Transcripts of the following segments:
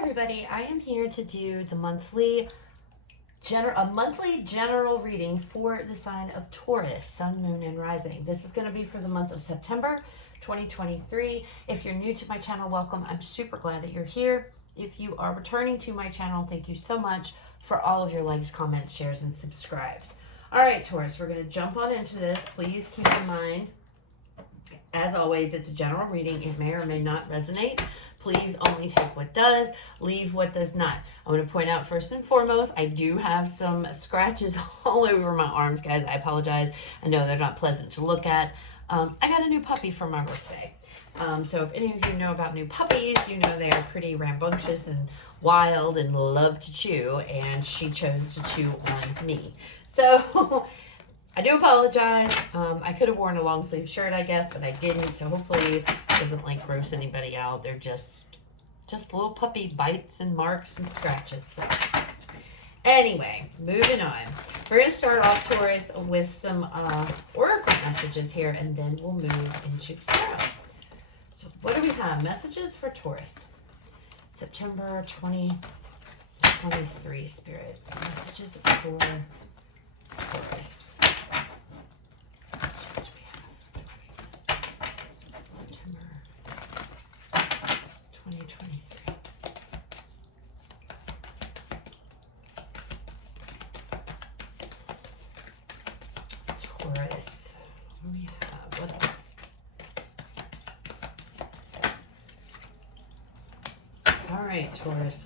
everybody, I am here to do the monthly general reading for the sign of Taurus, Sun, Moon, and Rising. This is going to be for the month of September 2023. If you're new to my channel, welcome. I'm super glad that you're here. If you are returning to my channel, thank you so much for all of your likes, comments, shares, and subscribes. All right, Taurus, we're going to jump on into this. Please keep in mind, as always, it's a general reading. It may or may not resonate. Please only take what does, leave what does not. I want to point out first and foremost, I do have some scratches all over my arms, guys. I apologize. I know they're not pleasant to look at. I got a new puppy for my birthday. So if any of you know about new puppies, you know they are pretty rambunctious and wild and love to chew, and she chose to chew on me. So I do apologize. I could have worn a long sleeve shirt, I guess, but I didn't. So hopefully it doesn't like gross anybody out. They're just little puppy bites and marks and scratches. So anyway, moving on. We're going to start off, Taurus, with some oracle messages here, and then we'll move into tarot. So what do we have? Messages for Taurus. September 2023, Spirit. Messages for Taurus. Taurus. What do we have? What else? All right, Taurus.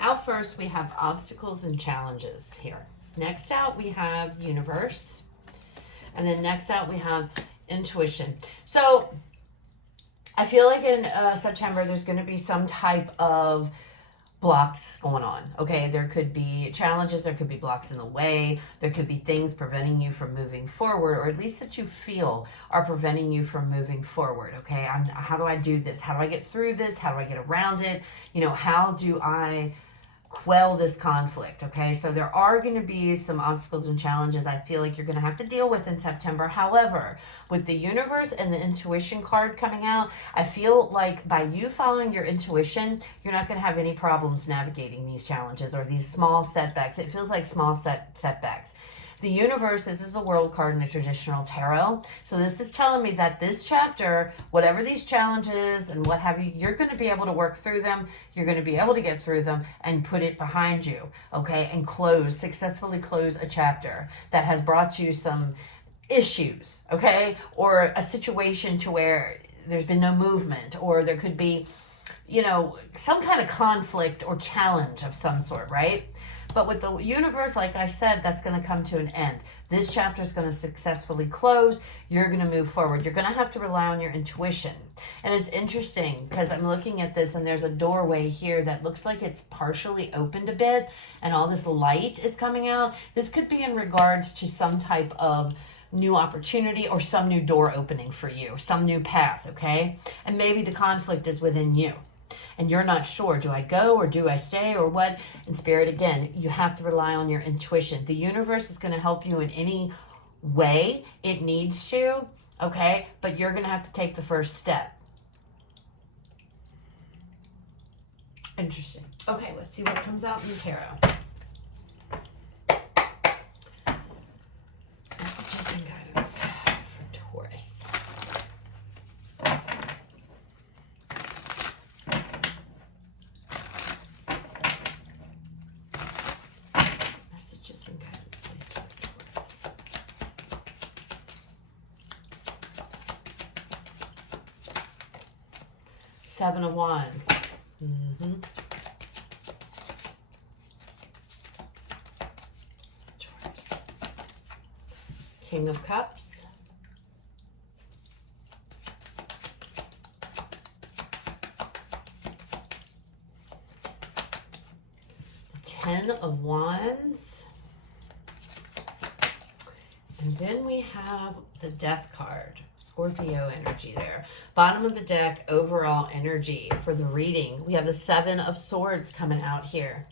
Out first, we have obstacles and challenges here. Next out, we have universe. And then next out, we have intuition. So I feel like in September, there's going to be some type of blocks going on. Okay, there could be challenges, there could be blocks in the way, there could be things preventing you from moving forward, or at least that you feel are preventing you from moving forward. Okay, how do I do this? How do I get through this? How do I get around it? You know, how do I quell this conflict? Okay, so there are going to be some obstacles and challenges I feel like you're going to have to deal with in September. However, with the universe and the intuition card coming out, I feel like by you following your intuition, you're not going to have any problems navigating these challenges or these small setbacks. It feels like small setbacks. The universe, this is the world card in the traditional tarot. So this is telling me that this chapter, whatever these challenges and what have you, you're going to be able to work through them. You're going to be able to get through them and put it behind you, okay? And successfully close a chapter that has brought you some issues, okay? Or a situation to where there's been no movement, or there could be, you know, some kind of conflict or challenge of some sort, right? But with the universe, like I said, that's going to come to an end. This chapter is going to successfully close. You're going to move forward. You're going to have to rely on your intuition. And it's interesting because I'm looking at this and there's a doorway here that looks like it's partially opened a bit and all this light is coming out. This could be in regards to some type of new opportunity or some new door opening for you, some new path, okay? And maybe the conflict is within you. And you're not sure, do I go or do I stay or what? In Spirit, again, you have to rely on your intuition. The universe is going to help you in any way it needs to, okay? But you're going to have to take the first step. Interesting. Okay, let's see what comes out in the tarot. Messages and guidance for Taurus. Seven of Wands. King of Cups. The 10 of Wands. And then we have the Death card. Scorpio energy there. Bottom of the deck, overall energy for the reading. We have the 7 of Swords coming out here.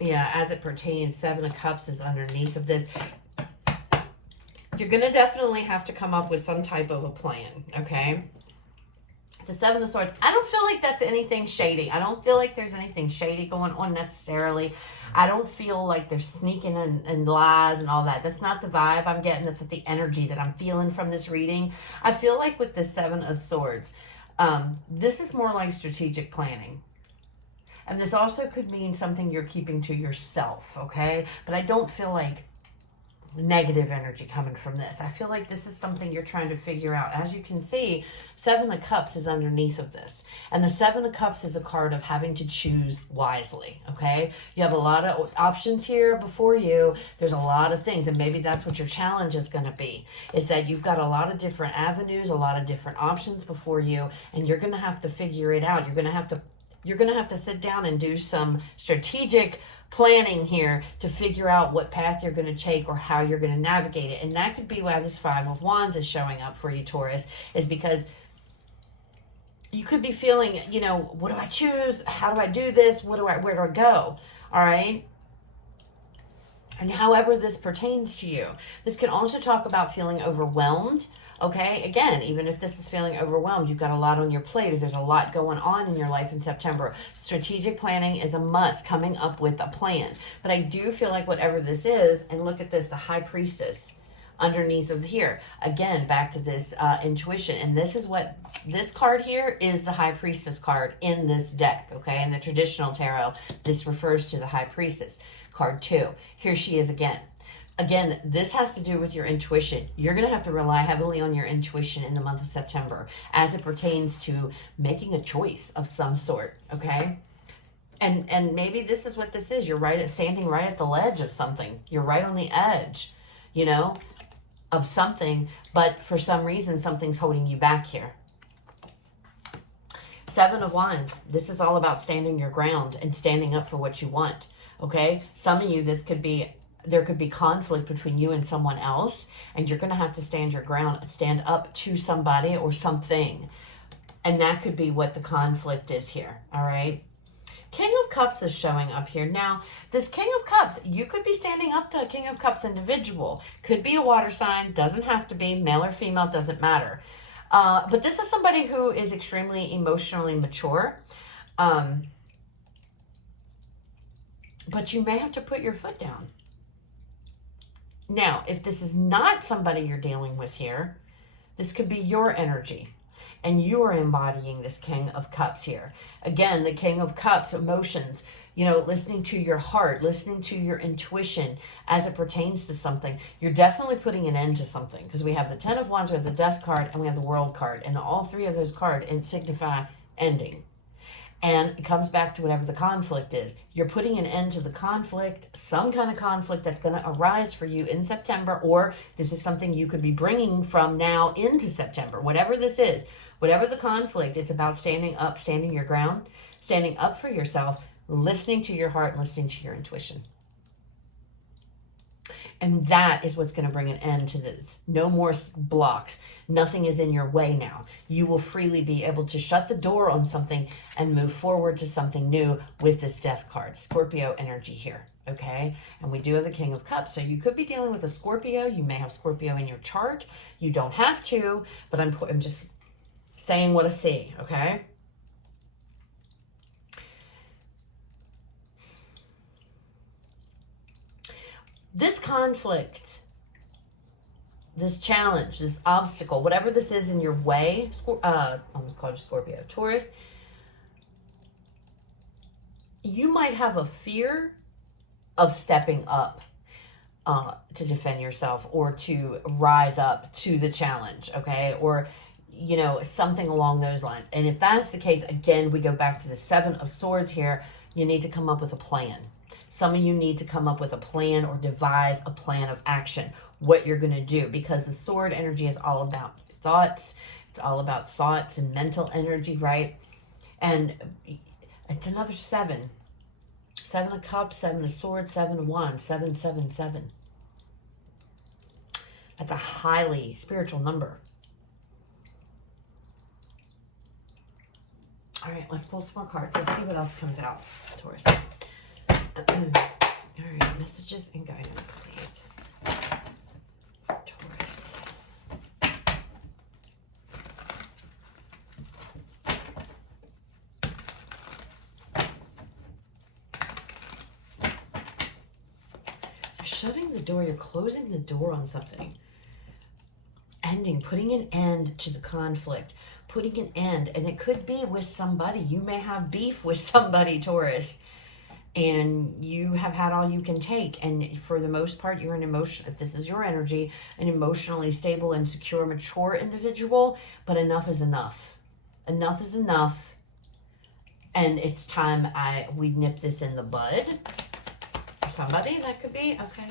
Yeah, as it pertains, 7 of Cups is underneath of this. You're going to definitely have to come up with some type of a plan, okay? The Seven of Swords. I don't feel like that's anything shady. I don't feel like there's anything shady going on necessarily. I don't feel like they're sneaking and lies and all that. That's not the vibe I'm getting. That's not the energy that I'm feeling from this reading. I feel like with the Seven of Swords, this is more like strategic planning. And this also could mean something you're keeping to yourself, okay? But I don't feel like negative energy coming from this. I feel like this is something you're trying to figure out. As you can see, Seven of Cups is underneath of this. And the Seven of Cups is a card of having to choose wisely, okay? You have a lot of options here before you. There's a lot of things, and maybe that's what your challenge is going to be, is that you've got a lot of different avenues, a lot of different options before you, and you're going to have to figure it out. You're going to have to sit down and do some strategic planning here to figure out what path you're going to take or how you're going to navigate it. And that could be why this Five of Wands is showing up for you, Taurus, is because you could be feeling, you know, what do I choose? How do I do this? Where do I go? All right. And however this pertains to you, this can also talk about feeling overwhelmed. Okay, again, even if this is feeling overwhelmed, you've got a lot on your plate, or there's a lot going on in your life in September. Strategic planning is a must, coming up with a plan. But I do feel like whatever this is, and look at this, the High Priestess underneath of here. Again, back to this intuition. And this is what, this card here is the High Priestess card in this deck, okay? In the traditional tarot, this refers to the High Priestess. Card 2. Here she is again. Again, this has to do with your intuition. You're going to have to rely heavily on your intuition in the month of September as it pertains to making a choice of some sort, okay? And maybe this is what this is. You're standing right at the ledge of something. You're right on the edge, you know, of something, but for some reason, something's holding you back here. Seven of Wands. This is all about standing your ground and standing up for what you want, okay? Some of you, there could be conflict between you and someone else, and you're going to have to stand your ground, stand up to somebody or something. And that could be what the conflict is here, all right? King of Cups is showing up here. Now, this King of Cups, you could be standing up to a King of Cups individual. Could be a water sign, doesn't have to be, male or female, doesn't matter. But this is somebody who is extremely emotionally mature. But you may have to put your foot down. Now, if this is not somebody you're dealing with here, this could be your energy, and you are embodying this King of Cups here. Again, the King of Cups, emotions, you know, listening to your heart, listening to your intuition as it pertains to something. You're definitely putting an end to something, because we have the Ten of Wands, we have the Death card, and we have the World card, and all three of those cards signify ending. And it comes back to whatever the conflict is. You're putting an end to the conflict, some kind of conflict that's going to arise for you in September, or this is something you could be bringing from now into September. Whatever this is, whatever the conflict, it's about standing up, standing your ground, standing up for yourself, listening to your heart, listening to your intuition. And that is what's going to bring an end to this. No more blocks. Nothing is in your way now. You will freely be able to shut the door on something and move forward to something new with this Death card. Scorpio energy here, okay? And we do have the King of Cups. So you could be dealing with a Scorpio. You may have Scorpio in your chart. You don't have to, but I'm just saying what I see, okay? This conflict, this challenge, this obstacle, whatever this is in your way, almost called you Scorpio, Taurus, you might have a fear of stepping up to defend yourself or to rise up to the challenge, okay? Or, you know, something along those lines. And if that's the case, again, we go back to the Seven of Swords here. You need to come up with a plan. Some of you need to come up with a plan or devise a plan of action, what you're going to do, because the sword energy is all about thoughts. It's all about thoughts and mental energy, right? And it's another 7. 7 of Cups, 7 of Swords, 7 of Wands, 777. That's a highly spiritual number. All right, let's pull some more cards. Let's see what else comes out, Taurus. All right, messages and guidance, please. Taurus. shutting the door. You're closing the door on something. Ending, putting an end to the conflict, putting an end. And it could be with somebody. You may have beef with somebody, Taurus, and you have had all you can take. And for the most part, you're an emotion, if this is your energy, an emotionally stable and secure, mature individual. But enough is enough. Enough is enough. And it's time we nip this in the bud. Somebody that could be, okay.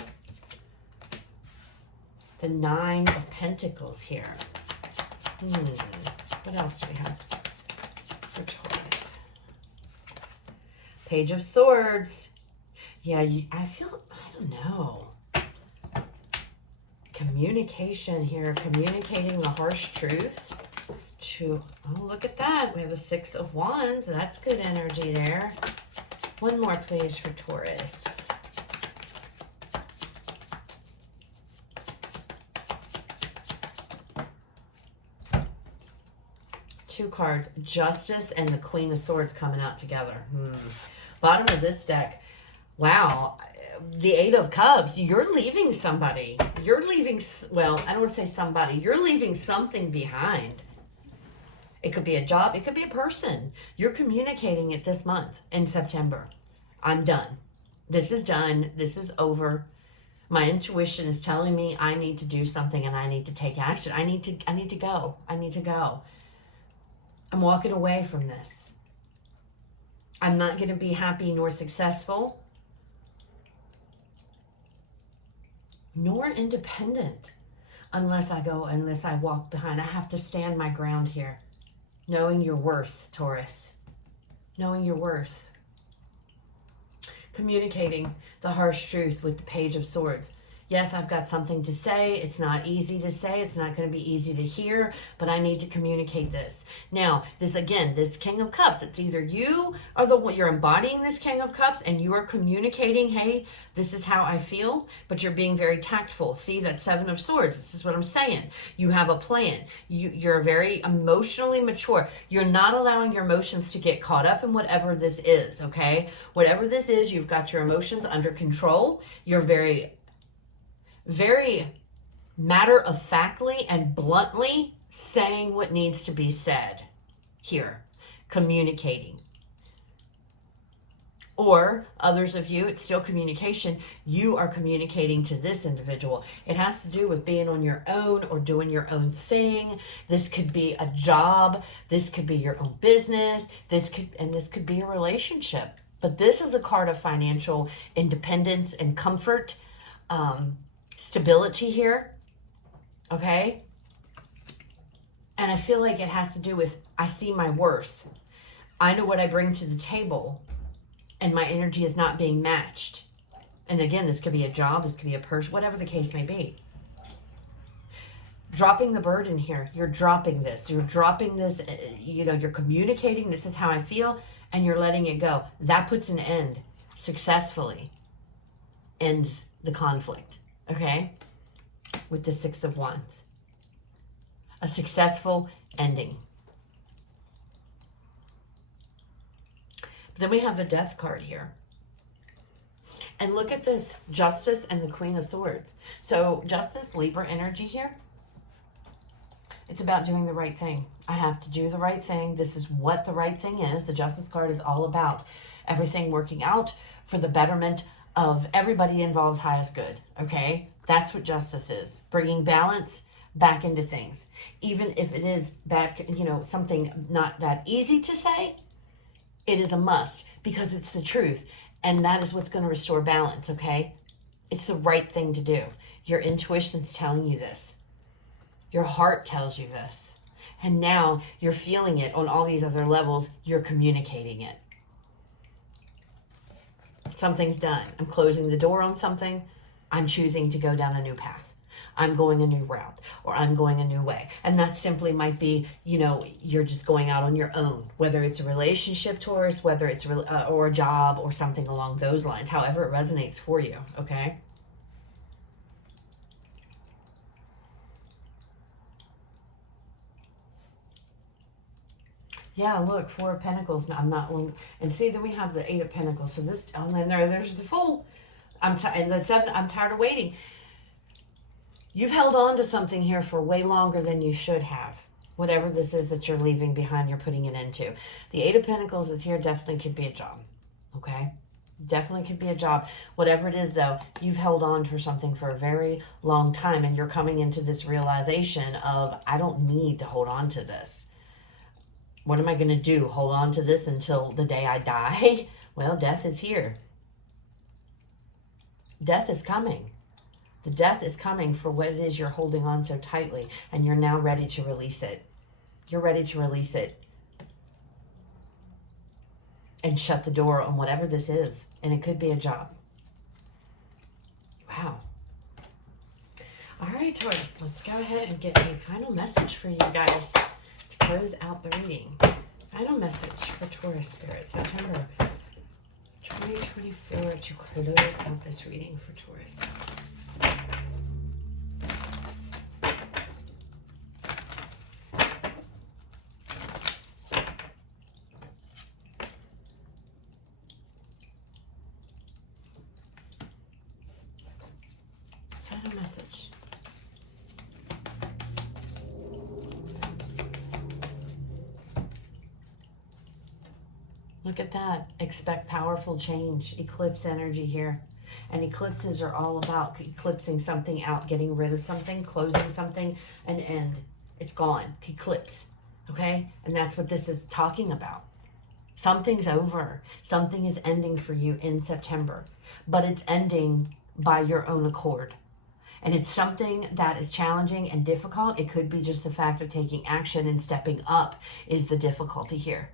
The 9 of Pentacles here. What else do we have for Taurus? Page of Swords. Yeah, I feel, I don't know. Communication here. Communicating the harsh truth to, oh, look at that. We have a 6 of Wands. That's good energy there. One more, please, for Taurus. Two cards, Justice and the Queen of Swords coming out together. Bottom of this deck, wow, the 8 of Cups. You're leaving somebody. You're leaving, well, I don't want to say somebody. You're leaving something behind. It could be a job. It could be a person. You're communicating it this month in September. I'm done. This is done. This is over. My intuition is telling me I need to do something and I need to take action. I need to go. I need to go. I'm walking away from this. I'm not going to be happy nor successful, nor independent unless I walk behind. I have to stand my ground here. Knowing your worth, Taurus. Knowing your worth. Communicating the harsh truth with the Page of Swords. Yes, I've got something to say. It's not easy to say. It's not going to be easy to hear, but I need to communicate this. Now, this King of Cups, it's either you are you're embodying this King of Cups and you are communicating, hey, this is how I feel, but you're being very tactful. See, that 7 of Swords, this is what I'm saying. You have a plan. You're very emotionally mature. You're not allowing your emotions to get caught up in whatever this is, okay? Whatever this is, you've got your emotions under control. You're very matter-of-factly and bluntly saying what needs to be said here, communicating. Or others of you, it's still communication. You are communicating to this individual. It has to do with being on your own or doing your own thing. This could be a job. This could be your own business. This could be a relationship. But this is a card of financial independence and comfort. Stability here, okay? And I feel like it has to do with, I see my worth. I know what I bring to the table, and my energy is not being matched. And again, this could be a job, this could be a person, whatever the case may be. Dropping the burden here. You're dropping this. You're dropping this, you're communicating, this is how I feel, and you're letting it go. That puts an end, successfully ends the conflict. Okay, with the 6 of Wands. A successful ending. But then we have the Death card here. And look at this, Justice and the Queen of Swords. So Justice, Libra energy here. It's about doing the right thing. I have to do the right thing. This is what the right thing is. The Justice card is all about everything working out for the betterment of everybody involved's highest good, okay? That's what justice is. Bringing balance back into things. Even if it is bad, something not that easy to say, it is a must because it's the truth. And that is what's going to restore balance, okay? It's the right thing to do. Your intuition's telling you this. Your heart tells you this. And now you're feeling it on all these other levels. You're communicating it. Something's done. I'm closing the door on something. I'm choosing to go down a new path. I'm going a new route, or I'm going a new way. And that simply might be, you're just going out on your own, whether it's a relationship, Taurus, whether it's or a job or something along those lines, however it resonates for you, okay? Yeah, look, 4 of Pentacles. No, I'm not one. And see, then we have the 8 of Pentacles. So this, and then there's the Fool. And the seventh, I'm tired of waiting. You've held on to something here for way longer than you should have. Whatever this is that you're leaving behind, you're putting it into. The Eight of Pentacles is here, definitely could be a job. Okay? Definitely could be a job. Whatever it is, though, you've held on for something for a very long time, and you're coming into this realization of, I don't need to hold on to this. What am I going to do? Hold on to this until the day I die? Well, death is here. Death is coming. The death is coming for what it is you're holding on so tightly, and you're now ready to release it. You're ready to release it and shut the door on whatever this is. And it could be a job. Wow. All right, Taurus, let's go ahead and get a final message for you guys to close out the reading. Final message for Taurus Spirit, September 2024, to close out this reading for Taurus. Final message. Look at that. Expect powerful change. Eclipse energy here. And eclipses are all about eclipsing something out, getting rid of something, closing something, an end. It's gone. Eclipse. Okay? And that's what this is talking about. Something's over. Something is ending for you in September. But it's ending by your own accord. And it's something that is challenging and difficult. It could be just the fact of taking action and stepping up is the difficulty here.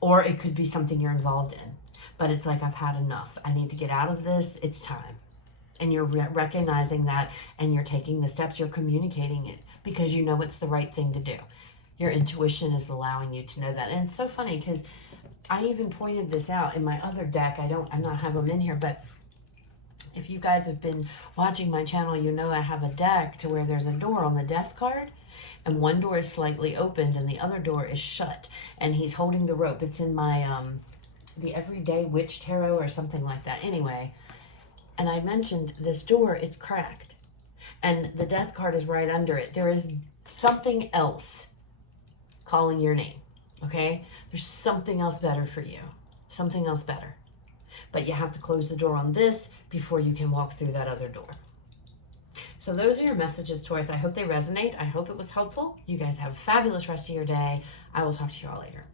Or it could be something you're involved in. But it's like, I've had enough. I need to get out of this. It's time. And you're recognizing that, and you're taking the steps. You're communicating it because you know it's the right thing to do. Your intuition is allowing you to know that. And it's so funny because I even pointed this out in my other deck. I'm not have them in here, but if you guys have been watching my channel, you know I have a deck to where there's a door on the death card. And one door is slightly opened and the other door is shut. And he's holding the rope. It's in my, the Everyday Witch Tarot or something like that. Anyway, and I mentioned this door, it's cracked. And the death card is right under it. There is something else calling your name, okay? There's something else better for you. Something else better. But you have to close the door on this before you can walk through that other door. So those are your messages, Taurus. I hope they resonate. I hope it was helpful. You guys have a fabulous rest of your day. I will talk to you all later.